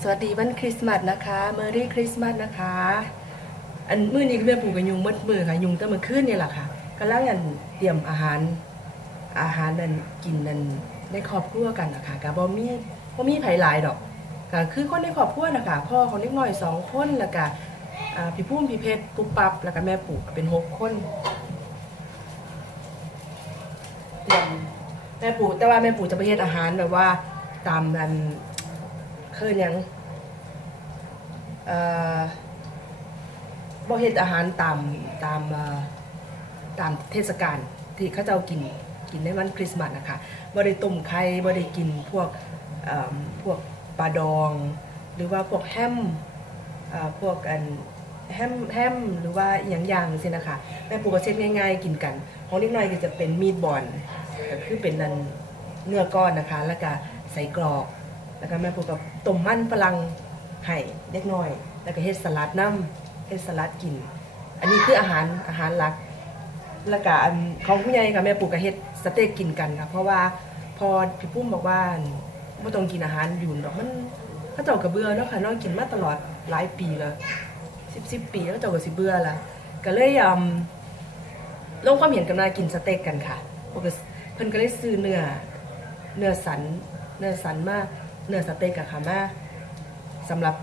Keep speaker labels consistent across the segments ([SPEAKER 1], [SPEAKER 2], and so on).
[SPEAKER 1] สวัสดีวันคริสต์มาสนะคะเมอรี่คริสต์มาสนะคะ อันมื้อนี้แม่ปู่กับยุงมืดมือค่ะ ยุงตั้งมื่อคืนนี่แหละค่ะกำลังอันเตรียมอาหารอาหารนั่นกินนั่นในครอบครัวกันนะคะก็บ่มีบ่มีไผหลายดอกก็คือคนในครอบครัวนะคะพ่อเของเล็กน้อยสองคนแล้วก็พี่พุ่มพี่เพชรปุ๊บปั๊บแล้วก็แม่ปู่ก็เป็นหกคนเตรียมแม่ปู่แต่ว่าแม่ปู่จะไปเฮ็ดอาหารแบบว่าตามนั้น คือหยังเอ่อบ่เฮ็ดอาหารตามตามเอ่อตามเทศกาลที่เขาเจ้ากินกินในวันคริสต์มาสนะคะบ่ได้ต้มไข่บ่ได้กินพวกเอ่อพวกปลาดอง หรือว่าพวกแฮมเอ่อพวกอันแฮมแฮมหรือว่าอหย่างอย่างสินะคะแม่ปู่ก็เช็ดง่ายๆกินกัน ของเล็กน้อยก็จะเป็นมีดบอลก็คือเป็นนันเนื้อก้อนนะคะ แล้วก็ใส่กรอก แล้วก็แม่ปูกับต้มมันฝรั่งให้เล็กน้อย แล้วก็เฮ็ดสลัดน้ำเฮ็ดสลัดกิน อันนี้คืออาหารอาหารหลัก แล้วก็อันของผู้ใหญ่กับแม่ปูกับเฮ็ดสเต็กกินกันค่ะเพราะว่าพอพี่ปุ้มบอกว่าบ่ต้องกินอาหารอยู่ดอกมันเขาเจ้าก็เบื่อเนาะค่ะเนาะกินมาตลอดหลายปีแล้ว10 10ปีแล้วเจ้าก็สิเบื่อละก็เลยอืมลงความเห็นกันมากินสเต็กกันค่ะเพิ่นก็เลยซื้อเนื้อเนื้อสันเนื้อสันมาก เนื้อสเต็กอะค่ะมาสำหรับ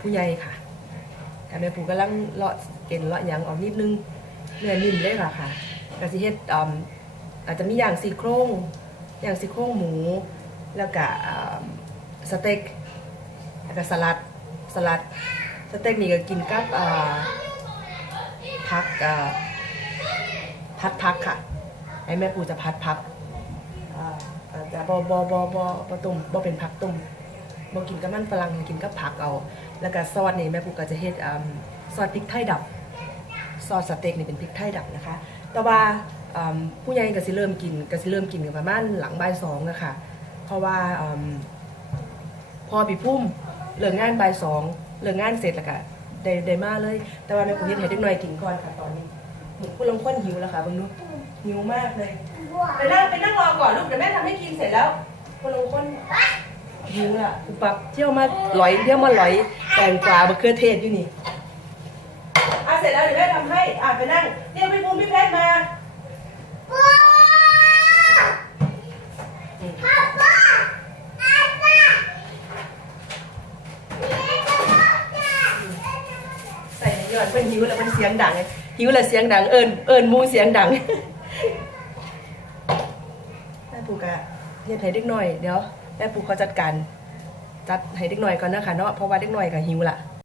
[SPEAKER 1] ผู้ใหญ่ค่ะแต่แม่ปู่กำลังเลาะเกล็นเลาะยังออกนิดนึงเนื้อนิ่มเลยค่ะค่ะกะสิเฮ็ดอาอาจจะมีอย่างซี่โครงอย่างซี่โครงหมู แล้วก็สเต็กแล้วก็สลัดสลัดสเต็กนี่ก็กินกับอ่าพักอ่าพัดพักค่ะให้แม่ปู่จะพัดพัก จจะบ่บ่บ่บ่บ่ต้มบ่เป็นผักต้มบ่กินกับมันฝรั่งกินกับผักเอา แล้วก็ซอสนี่แม่ปุ๊กก็จะเฮ็ดอ่าซอสพริกไทยดำซอสสเต็กนี่เป็นพริกไทยดำนะคะ แต่ว่าอ่าผู้ใหญ่ก็สิเริ่มกินก็สิเริ่มกินกันประมาณหลังบ่ายสองนะคะเพราะว่าอ่าพอพี่พุ่มเลิกงานบ่ายสองเลิกงานเสร็จแล้วก็ได้ได้มาเลย แต่ว่าแม่ปุ๊กเฮ็ดให้เด็กน้อยกินก่อนค่ะตอนนี้ เหมือนผู้ลางคนหิวแล้วค่ะเบิ่งดูหิวมากเลยไปนั่งไปนั่งรอก่อนลูกเดี๋ยวแม่ทำให้กินเสร็จแล้วคนลงคนหิวอะปุบปับเที่ยวมาหลอยเที่ยวมาหลอยแตงกวาบะเขือเทศอยู่นี่อะเสร็จแล้วเดี๋ยวแม่ทำให้อะไปนั่งเรียกพี่ภูมิพี่เพชรมาอืมใส่ในยอดเป็นหิวแล้วเป็นเสียงดังไง หิวและเสียงดังเอิญเอิญมูเสียงดังแม่ปูกะเฮ็ดให้เด็กหน่อยเดี๋ยวแม่ปูเขาจัดการจัดให้เด็กหน่อยก่อนนะคะเนาะเพราะว่าเด็กหน่อยก็หิวละ